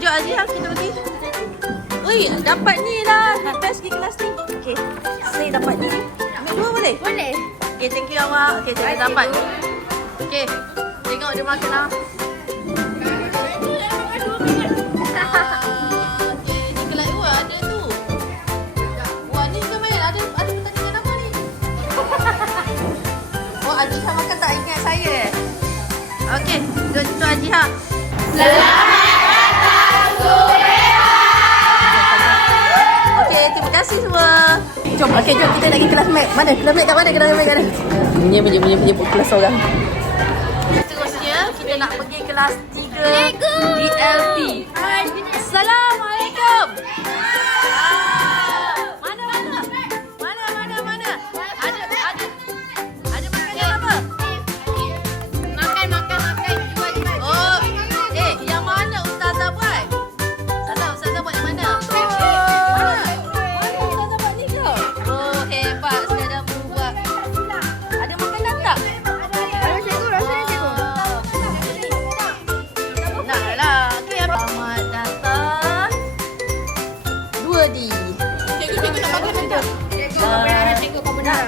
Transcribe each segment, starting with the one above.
Jom Azihah kita pergi. Ui, dapat ni lah. Best pergi kelas ni. Okay, saya dapat ni. Ambil dua boleh? Boleh. Okay, thank you awak. Okay, saya dapat. Okay, tengok dia makan lah. Okay, ni kelas dua ada tu. Wah, ni ke main? Ada pertandingan apa ni? Oh, Azihah makan tak ingat saya eh? Okay, tu Azihah. Okey, terima kasih semua. Jom, okey, jom kita nak pergi kelas mat. Mana? Kelas mat kat mana? Kelas mat kat mana? Menyebut kelas orang. Seterusnya, kita nak pergi kelas 3 DLP. Assalamualaikum. Mana? Ada makanan apa? Makan. Oh, yang mana Ustazah buat? Ustazah buat yang mana?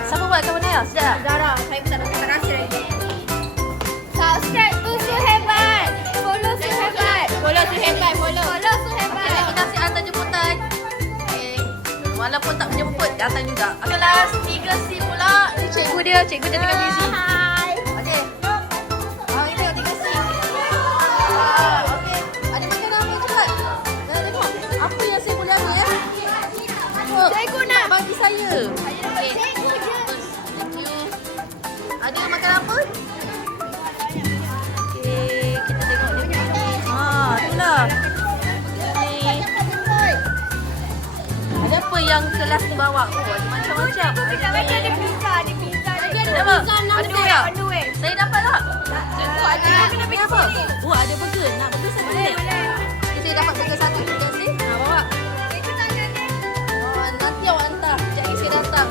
Siapa buat carbonara? Sedap? Zara, saya pun tak nak kata rasa lagi. Subscribe to Suhebat. Follow Suhebat. Follow Suhebat. Okay, lagi nasi hantar jemputan. Okay. Walaupun tak menjemput, datang juga. Kelas 3C pula. Ni cikgu dia tengah busy. Hai. Okay. Ini tengok 3C. Okay. Ada makanan apa cepat? Dah tengok. Apa yang saya boleh ambil ya? Cikgu nak bagi saya. Okay. Thank you. Ada makanan apa? Okay, kita tengok dia. Itulah. Ada apa yang kelas ni bawa? Oh, ada macam-macam. Ada pizza. Ada apa? Ada burger? Saya dapat tak? Ada apa? Oh, ada burger. Nak burger satu boleh? Saya dapat burger satu. Terima kasih. Bawa. Nanti awak hantar. Sekejap lagi saya datang.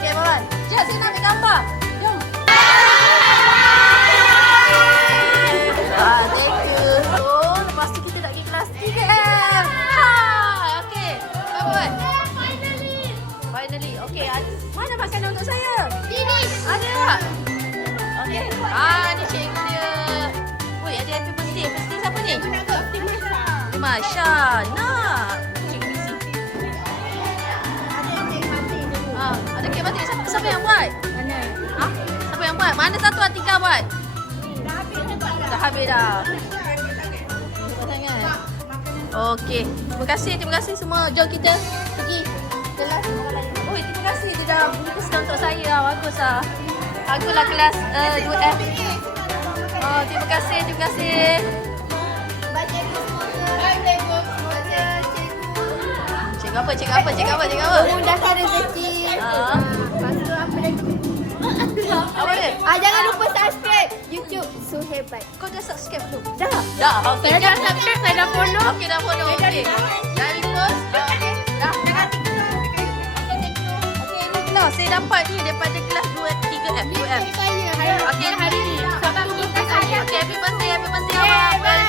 Okay, Bawan. Sekejap saya nak ambil gambar. Jom. Thank you. So, lepas tu kita nak pergi kelas 3M. Okay. Bawan. Finally. Okay. Mana makanan untuk saya? Ini. Ada tak? Okay. Ni cikgu dia. Woi, ada happy birthday. Birthday siapa ni? Masya. Nak. Cikgu busy. Ada kek batik. Siapa yang buat? Mana? Siapa yang buat? Mana satu Atika buat? Dah habis dah. Sangat. Okey. Terima kasih semua. Jom kita pergi kelas. Oi, terima kasih dia dah beli kesukaan untuk saya. Baguslah. Baguslah kelas 2F. Oh, terima kasih. Cikgu apa? Memudahkan rezeki. Lepas tu apa lagi? Apa dia? Jangan lupa subscribe YouTube Suhebat. Kau dah subscribe belum? Dah. Okey. Saya dah subscribe, saya dah follow. Okey, dah follow. Okey. Jangan repost. Dah. Okey, ni kelas saya dapat ni daripada kelas 3F. Okey, hari ni. Sabtu birthday saya. Okey, happy birthday awak. Bye.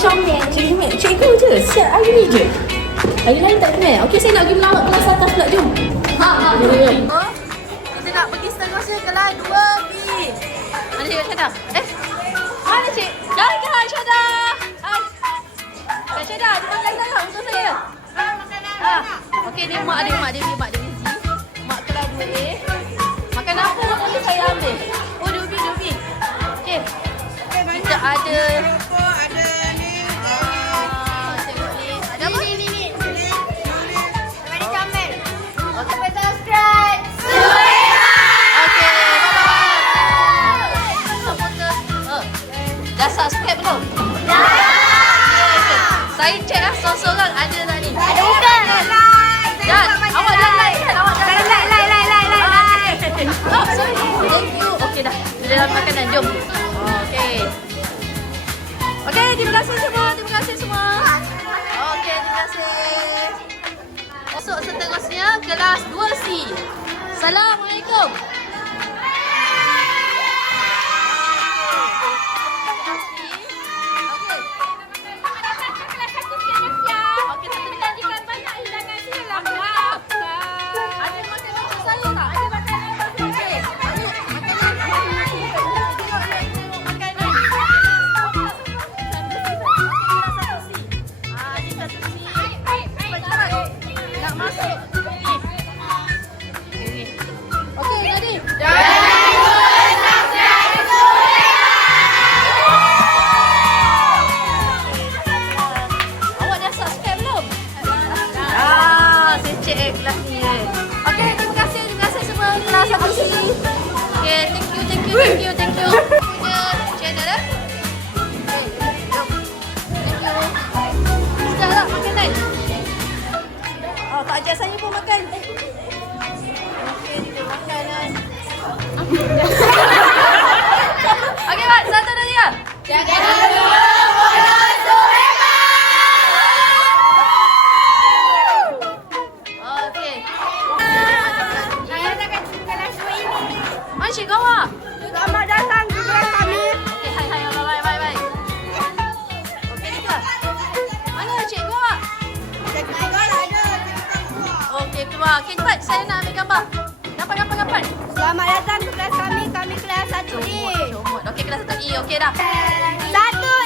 Comel. Cikgu je. Siap hari ni je. Hari lain tak kenal. Okey, saya nak pergi melawat kelas atas pula. Jom. Kita nak pergi seterusnya kelas 2B. Mana cikgu cakap? Mana cik? Dah ke Syada? Hai. Kak Syada, ada makan tak untuk saya? Okey, ni mak dia busy. Mak kelas 2A. Makan apa nanti saya ambil? Oh, dubi. Okey. Kita ada tengok ni. Ada apa? Subscribe. Okey, bye-bye. Dah subscribe belum? Saya check lah seorang-seorang ada tak ni? Ada bukan? Dan awak dah like kan? Awak dah like. Oh, sorry. Thank you. Okey dah. Dia dalam makanan. Jom. Okey. Okey, terima kasih semua. Okey, terima kasih. Masuk seterusnya kelas 2C. Assalamualaikum. Thank you. Punya channel dah. Okay, jom. Thank you. Sudah tak makanan? Oh, Pak Ajak saya pun makan. Okay, kita makanan. Okay, Pak. 1, 2, 3. Jaga dulu. Okay. Mana Cik Gawa? Selamat datang ke kelas kami. Okay, hai. Bye. Okay, Nika. Mana Cik Gawa? Okay, keluar. Okay, cepat. Saya nak ambil gambar. Gambar. Selamat datang ke kelas kami. Kami kelas 1E. Comot. Okay, kelas 1E. Okay dah. 1E.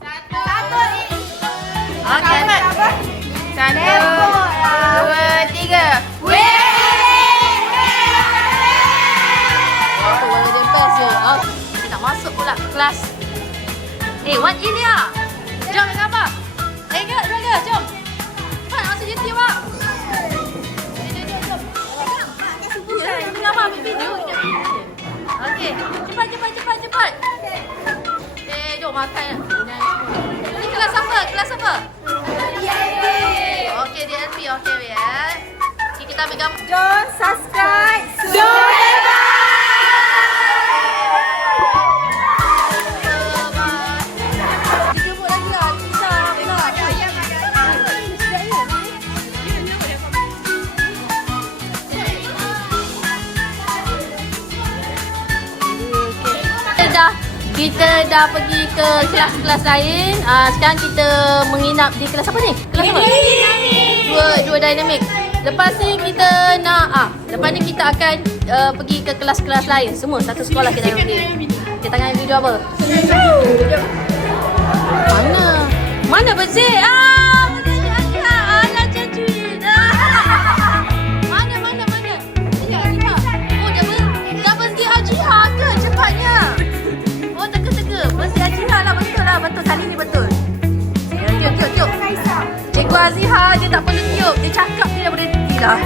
Satu E. Okay. 1, 2, 3. Kita nak masuk pula kelas. Wan Ilya. Jom ambil gambar. Raga, jom. Cepat masuk YouTube, Pak. Jom. Ambil gambar, ambil video. Okey, cepat. Okay, jom makan. Ini kelas apa? Okey, DLP. Okey, ya. Okay, kita ambil gambar. Jom subscribe. Kita dah pergi ke kelas-kelas lain. Sekarang kita menginap di kelas apa ni? Kelas apa? Dua dynamic. Lepas ni kita nak lepas ni kita akan pergi ke kelas-kelas lain. Semua satu sekolah kita nak pergi. Kita tengah video apa? Mana bezik? Betul, kali ni betul. Tiup. Cikgu Aziha dia tak perlu tiup. Dia cakap dia dah boleh tiup dah.